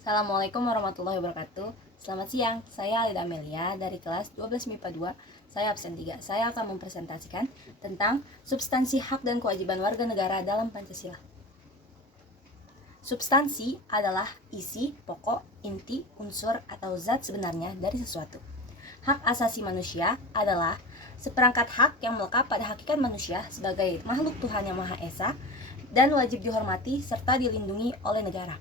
Assalamualaikum warahmatullahi wabarakatuh. Selamat siang, saya Alida Amelia dari kelas 12 MIPA 2. Saya absen 3. Saya akan mempresentasikan tentang substansi hak dan kewajiban warga negara dalam Pancasila. Substansi adalah isi, pokok, inti, unsur, atau zat sebenarnya dari sesuatu. Hak asasi manusia adalah seperangkat hak yang melekat pada hakikat manusia sebagai makhluk Tuhan yang Maha Esa dan wajib dihormati serta dilindungi oleh negara.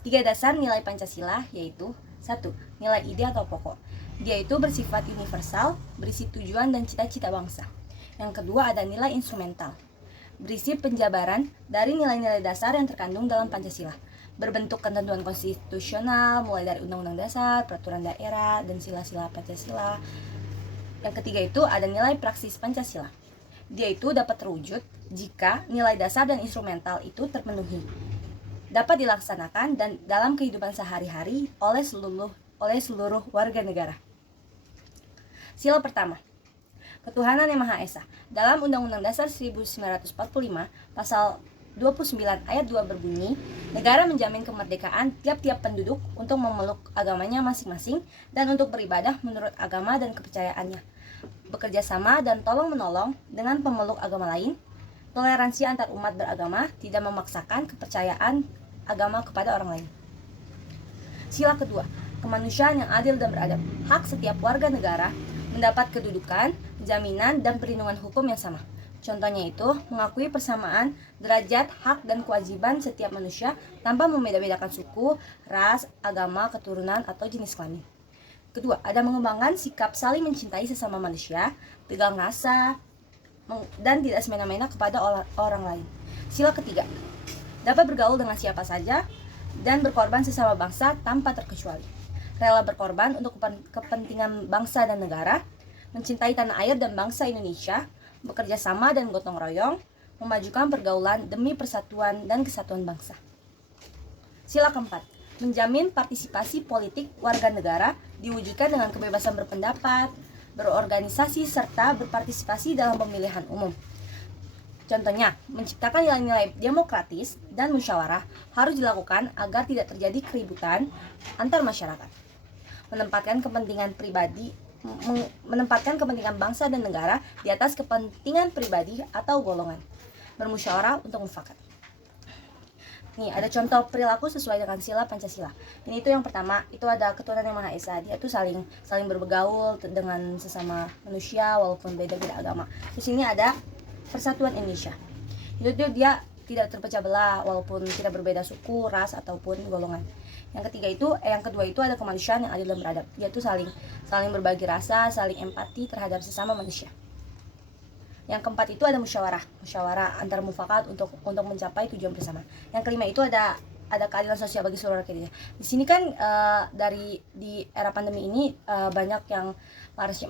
3 dasar nilai Pancasila yaitu 1. Nilai ide atau pokok. Dia itu bersifat universal, berisi tujuan dan cita-cita bangsa. Yang kedua ada nilai instrumental, berisi penjabaran dari nilai-nilai dasar yang terkandung dalam Pancasila, berbentuk ketentuan konstitusional mulai dari Undang-Undang Dasar, Peraturan Daerah, dan sila-sila Pancasila. Yang ketiga itu ada nilai praksis Pancasila. Dia itu dapat terwujud jika nilai dasar dan instrumental itu terpenuhi, dapat dilaksanakan dan dalam kehidupan sehari-hari oleh seluruh warga negara. Sila pertama, ketuhanan yang Maha Esa. Dalam Undang-Undang Dasar 1945, pasal 29 ayat 2 berbunyi, negara menjamin kemerdekaan tiap-tiap penduduk untuk memeluk agamanya masing-masing dan untuk beribadah menurut agama dan kepercayaannya, bekerja sama dan tolong-menolong dengan pemeluk agama lain, toleransi antar umat beragama, tidak memaksakan kepercayaan agama kepada orang lain. Sila kedua, kemanusiaan yang adil dan beradab. Hak setiap warga negara mendapat kedudukan, jaminan, dan perlindungan hukum yang sama. Contohnya itu, mengakui persamaan derajat, hak, dan kewajiban setiap manusia tanpa membeda-bedakan suku, ras, agama, keturunan, atau jenis kelamin. Kedua, ada mengembangkan sikap saling mencintai sesama manusia, tegang rasa, dan tidak semena-mena kepada orang lain. Sila ketiga, dapat bergaul dengan siapa saja dan berkorban sesama bangsa tanpa terkecuali. Rela berkorban untuk kepentingan bangsa dan negara, mencintai tanah air dan bangsa Indonesia, bekerja sama dan gotong royong, memajukan pergaulan demi persatuan dan kesatuan bangsa. Sila keempat, menjamin partisipasi politik warga negara diwujudkan dengan kebebasan berpendapat, berorganisasi, serta berpartisipasi dalam pemilihan umum. Contohnya, menciptakan nilai-nilai demokratis dan musyawarah harus dilakukan agar tidak terjadi keributan antar masyarakat. Menempatkan kepentingan bangsa dan negara di atas kepentingan pribadi atau golongan. Bermusyawarah untuk mufakat. Nih, ada contoh perilaku sesuai dengan sila Pancasila. Ini itu yang pertama, itu ada ketuhanan yang Maha Esa. Dia tuh saling bergaul dengan sesama manusia walaupun beda-beda agama. Di sini ada persatuan Indonesia. Itu dia tidak terpecah belah walaupun tidak berbeda suku, ras, ataupun golongan. Yang kedua itu ada kemanusiaan yang adil dan beradab. Dia tuh saling berbagi rasa, saling empati terhadap sesama manusia. Yang keempat itu ada musyawarah antar mufakat untuk mencapai tujuan bersama. Yang kelima itu ada keadilan sosial bagi seluruh rakyat. Di sini kan di era pandemi ini banyak yang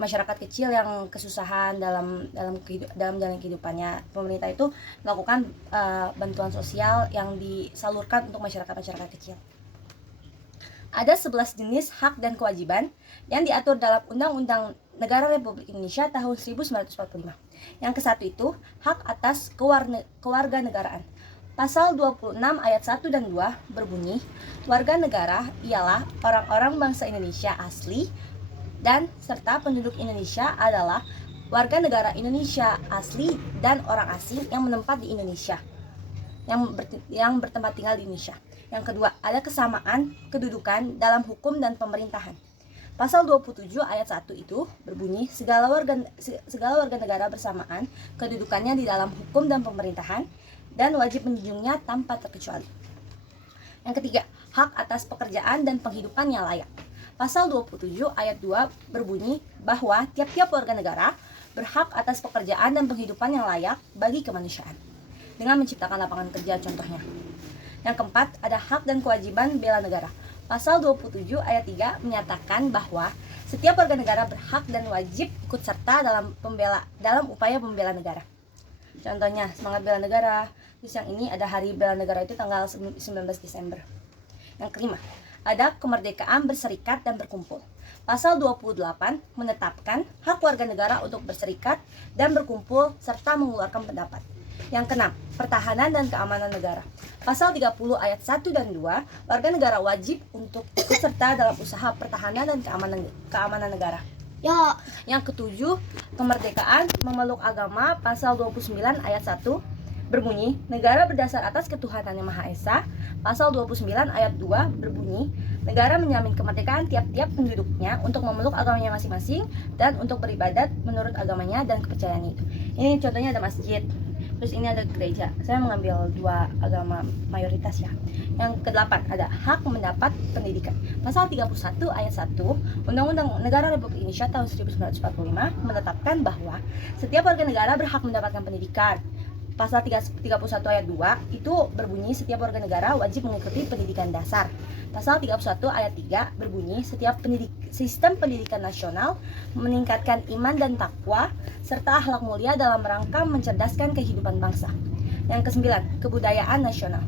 masyarakat kecil yang kesusahan dalam jalan kehidupannya. Pemerintah itu melakukan bantuan sosial yang disalurkan untuk masyarakat kecil. Ada 11 jenis hak dan kewajiban yang diatur dalam Undang-Undang Negara Republik Indonesia tahun 1945. Yang ke-1 itu hak atas kewarganegaraan. Pasal 26 ayat 1 dan 2 berbunyi, warga negara ialah orang-orang bangsa Indonesia asli dan serta penduduk Indonesia adalah warga negara Indonesia asli dan orang asing yang menetap di Indonesia, yang bertempat tinggal di Indonesia. Yang kedua, ada kesamaan kedudukan dalam hukum dan pemerintahan. Pasal 27 ayat 1 itu berbunyi, segala warga negara bersamaan kedudukannya di dalam hukum dan pemerintahan dan wajib menjunjungnya tanpa terkecuali. Yang ketiga, hak atas pekerjaan dan penghidupan yang layak. Pasal 27 ayat 2 berbunyi bahwa tiap-tiap warga negara berhak atas pekerjaan dan penghidupan yang layak bagi kemanusiaan dengan menciptakan lapangan kerja contohnya. Yang keempat, ada hak dan kewajiban bela negara. Pasal 27 ayat 3 menyatakan bahwa setiap warga negara berhak dan wajib ikut serta dalam upaya membela negara. Contohnya, semangat bela negara. Terus yang ini ada hari bela negara itu tanggal 19 Desember. Yang kelima, ada kemerdekaan berserikat dan berkumpul. Pasal 28 menetapkan hak warga negara untuk berserikat dan berkumpul serta mengeluarkan pendapat. Yang keenam, pertahanan dan keamanan negara. Pasal 30 ayat 1 dan 2, warga negara wajib untuk ikut serta dalam usaha pertahanan dan keamanan negara. Ya. Yang ketujuh, kemerdekaan memeluk agama. Pasal 29 ayat 1 berbunyi, negara berdasar atas ketuhanan yang Maha Esa. Pasal 29 ayat 2 berbunyi, negara menjamin kemerdekaan tiap-tiap penduduknya untuk memeluk agamanya masing-masing dan untuk beribadat menurut agamanya dan kepercayaannya itu. Ini contohnya ada masjid, terus ini ada gereja. Saya mengambil dua agama mayoritas ya. Yang ke-8 ada hak mendapat pendidikan. Pasal 31 ayat 1 Undang-Undang Negara Republik Indonesia tahun 1945 menetapkan bahwa setiap warga negara berhak mendapatkan pendidikan. Pasal 31 ayat 2 itu berbunyi setiap warga negara wajib mengikuti pendidikan dasar. Pasal 31 ayat 3 berbunyi setiap sistem pendidikan nasional meningkatkan iman dan takwa serta akhlak mulia dalam rangka mencerdaskan kehidupan bangsa. Yang ke-9, kebudayaan nasional.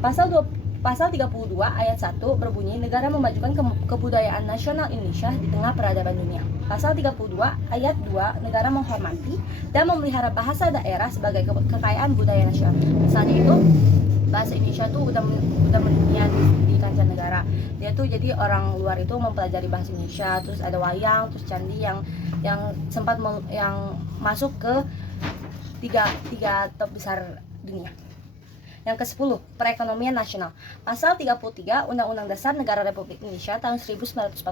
Pasal 32 ayat 1 berbunyi negara memajukan kebudayaan nasional Indonesia di tengah peradaban dunia. Pasal 32 ayat 2 negara menghormati dan memelihara bahasa daerah sebagai kekayaan budaya nasional. Misalnya itu bahasa Indonesia tuh udah mendunia di kancah negara. Dia tuh jadi orang luar itu mempelajari bahasa Indonesia, terus ada wayang, terus candi yang sempat yang masuk ke tiga top besar dunia. Yang ke-10, perekonomian nasional. Pasal 33 Undang-Undang Dasar Negara Republik Indonesia tahun 1945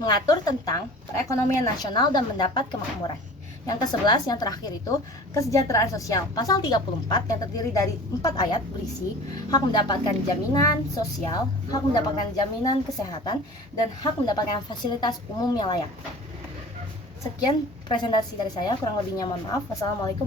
mengatur tentang perekonomian nasional dan mendapat kemakmuran. Yang ke-11, yang terakhir itu kesejahteraan sosial. Pasal 34 yang terdiri dari 4 ayat berisi hak mendapatkan jaminan sosial, hak mendapatkan jaminan kesehatan, dan hak mendapatkan fasilitas umum yang layak. Sekian presentasi dari saya, kurang lebihnya mohon maaf. Wassalamualaikum.